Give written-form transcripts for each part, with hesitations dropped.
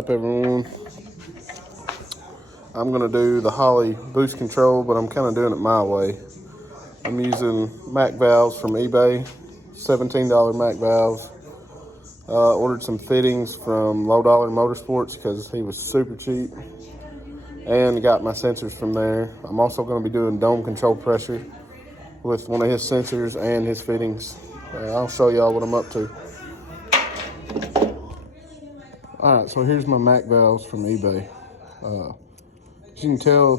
up, everyone? I'm going to do the Holley boost control, but I'm kind of doing it my way. I'm using Mac valves from eBay, $17 Mac valves. Ordered some fittings from Low Dollar Motorsports because he was super cheap. And got my sensors from there. I'm also going to be doing dome control pressure with one of his sensors and his fittings. I'll show y'all what I'm up to. Alright, so here's my Mac valves from eBay. As you can tell,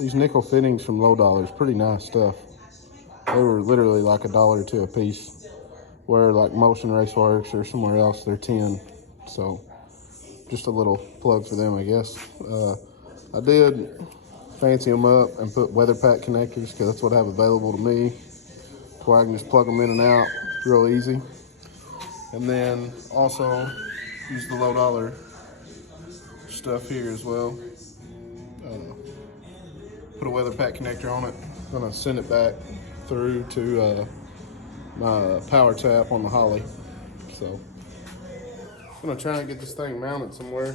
these nickel fittings from Low Dollar is pretty nice stuff. They were literally like $1 or $2 a piece, where like Motion Raceworks or somewhere else they're 10. So just a little plug for them, I guess. I did fancy them up and put weather pack connectors because that's what I have available to me, where I can just plug them in and out real easy. And then also use the Low Dollar stuff here as well. Put a weather pack connector on it. I'm gonna send it back through to my power tap on the Holley. So I'm gonna try and get this thing mounted somewhere.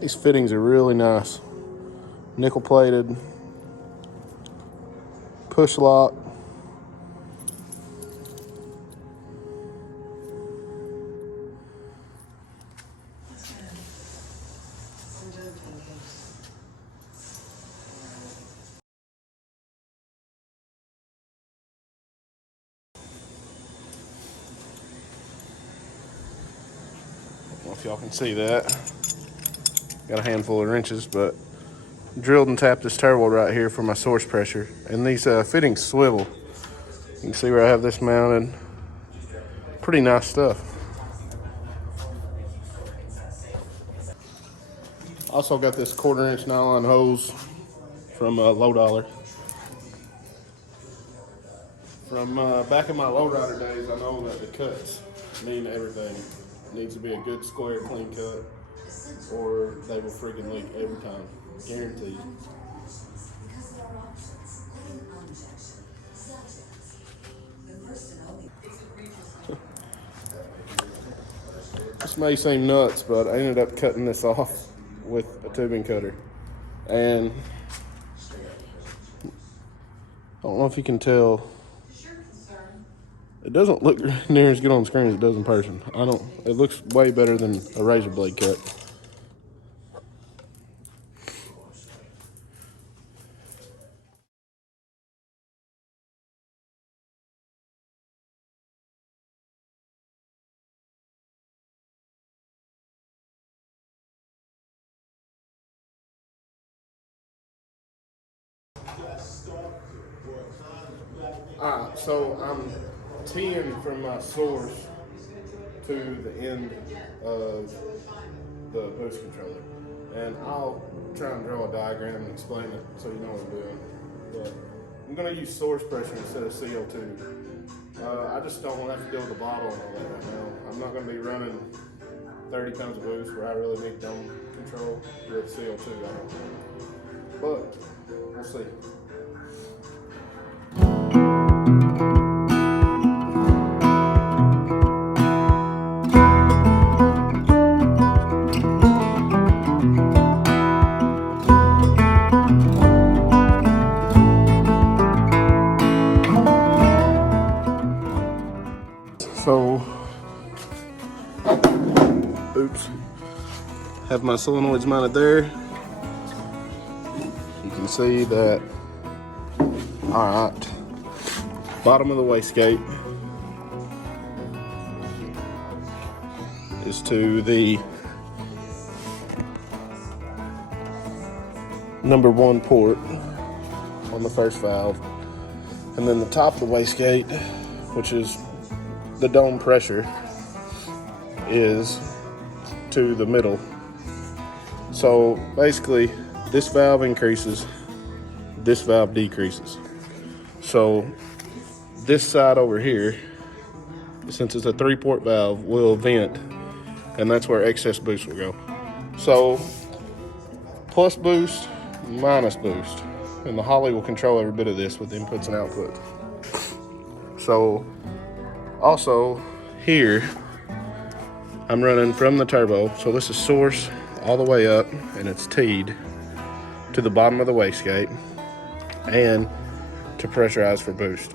These fittings are really nice. Nickel plated, push lock. I don't know if y'all can see that. Got a handful of wrenches, but drilled and tapped this turbo right here for my source pressure. And these fittings swivel. You can see where I have this mounted. Pretty nice stuff. Also got this 1/4 inch nylon hose from Low Dollar. From back in my lowrider days, I know that the cuts mean everything. It needs to be a good square, clean cut, or they will freaking leak every time, guaranteed. This may seem nuts, but I ended up cutting this off with a tubing cutter. And I don't know if you can tell, it doesn't look near as good on the screen as it does in person. It looks way better than a razor blade cut. Alright, so I'm teeing from my source to the end of the boost controller. And I'll try and draw a diagram and explain it so you know what I'm doing. But I'm going to use source pressure instead of CO2. I just don't want to have to deal with the bottle and all that right now. I'm not going to be running 30 pounds of boost where I really need dome control with CO2. I don't know. But we'll see. Oops. Have my solenoids mounted there. You can see that, all right, bottom of the wastegate is to the number 1 port on the first valve. And then the top of the wastegate, which is the dome pressure, is to the middle. So basically, this valve increases, this valve decreases. So this side over here, since it's a 3-port valve, will vent, and that's where excess boost will go. So plus boost, minus boost, and the Holley will control every bit of this with inputs and outputs. So also here, I'm running from the turbo, so this is source all the way up, and it's teed to the bottom of the wastegate and to pressurize for boost.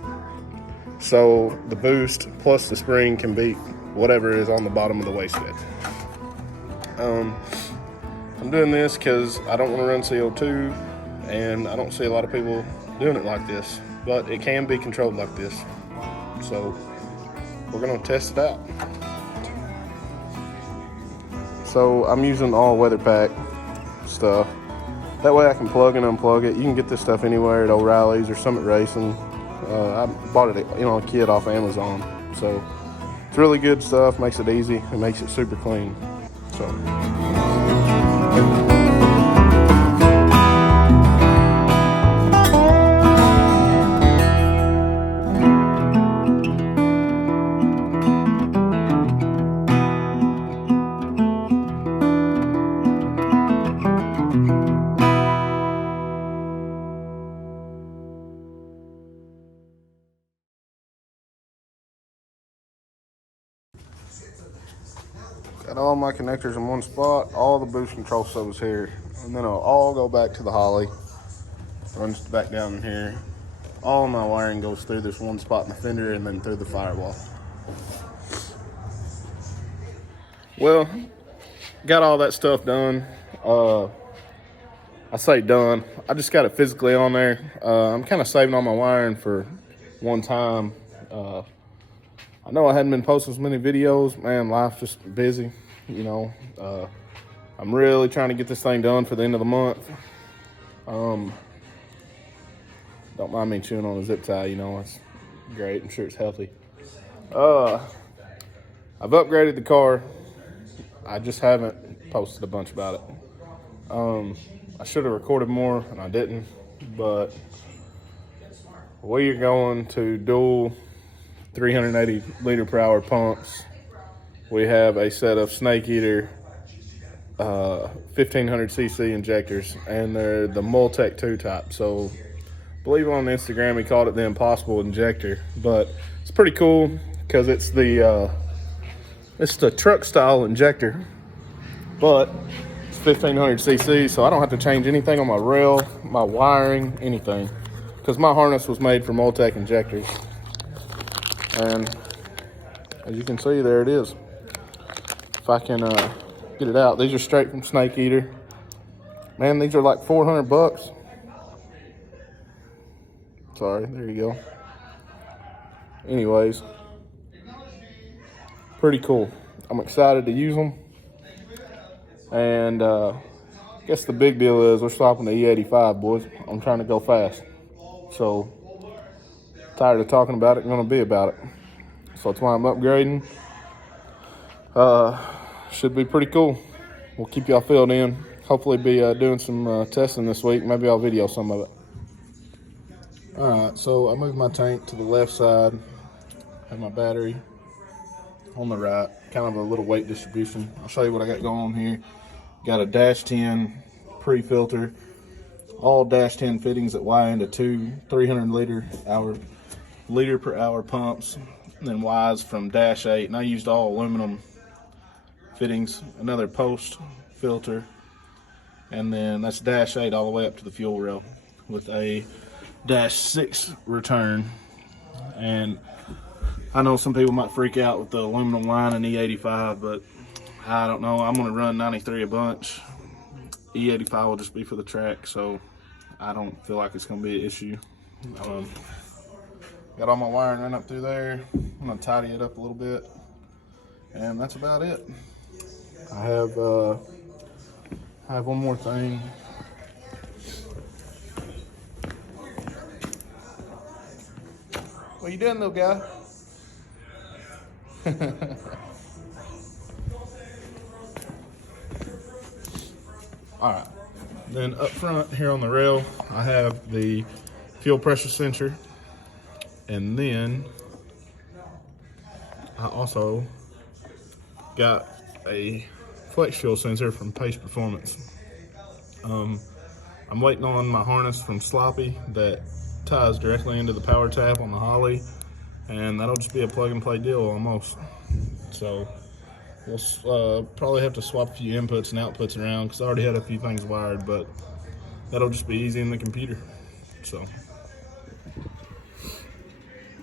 So the boost plus the spring can beat whatever is on the bottom of the wastegate. I'm doing this because I don't want to run CO2, and I don't see a lot of people doing it like this, but it can be controlled like this. So we're gonna test it out. So I'm using all weather pack stuff. That way I can plug and unplug it. You can get this stuff anywhere at O'Reilly's or Summit Racing. I bought it, a kit off Amazon. So it's really good stuff, makes it easy, and makes it super clean. So. Got all my connectors in one spot, all the boost control stuff is here, and then it'll all go back to the Holley, runs back down in here. All my wiring goes through this one spot in the fender and then through the firewall. Well, got all that stuff done. I say done, I just got it physically on there. I'm kind of saving all my wiring for one time. I know I hadn't been posting as many videos, man, life's just busy, I'm really trying to get this thing done for the end of the month. Don't mind me chewing on a zip tie, it's great, I'm sure it's healthy. I've upgraded the car, I just haven't posted a bunch about it. I should have recorded more and I didn't, but we are going to dual 380 liter per hour pumps. We have a set of Snake Eater 1500 cc injectors, and they're the Multec 2 type. So I believe on Instagram he called it the Impossible Injector, but it's pretty cool because it's the truck style injector, but it's 1500 cc, so I don't have to change anything on my rail, my wiring, anything, because my harness was made for Multec injectors. And as you can see, there it is. If I can get it out, these are straight from Snake Eater. Man, these are like 400 bucks. Sorry, there you go. Anyways, pretty cool. I'm excited to use them. And I guess the big deal is we're swapping the E85, boys. I'm trying to go fast. So, tired of talking about it, I'm gonna be about it. So that's why I'm upgrading. Should be pretty cool. We'll keep y'all filled in. Hopefully be doing some testing this week. Maybe I'll video some of it. Alright, so I moved my tank to the left side. Have my battery on the right. Kind of a little weight distribution. I'll show you what I got going on here. Got a dash 10 pre-filter. All dash 10 fittings that wire into two 300 liter per hour pumps. And then wires from dash 8. And I used all aluminum fittings. Another post filter. And then that's dash 8 all the way up to the fuel rail with a dash 6 return. And I know some people might freak out with the aluminum line in E85, but I don't know. I'm going to run 93 a bunch. E85 will just be for the track, so I don't feel like it's going to be an issue. Got all my wiring run up through there. I'm going to tidy it up a little bit, and that's about it. I have one more thing. What you doing, little guy? Alright, then up front here on the rail, I have the fuel pressure sensor, and then I also got a flex fuel sensor from Pace Performance. I'm waiting on my harness from Sloppy that ties directly into the power tap on the Holley, and that'll just be a plug and play deal almost. So we'll probably have to swap a few inputs and outputs around because I already had a few things wired, but that'll just be easy in the computer. So,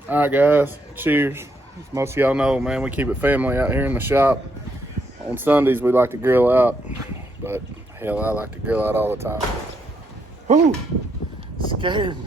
all right, guys, cheers. As most of y'all know, man, we keep it family out here in the shop. On Sundays, we like to grill out, but hell, I like to grill out all the time. Whew, scared me.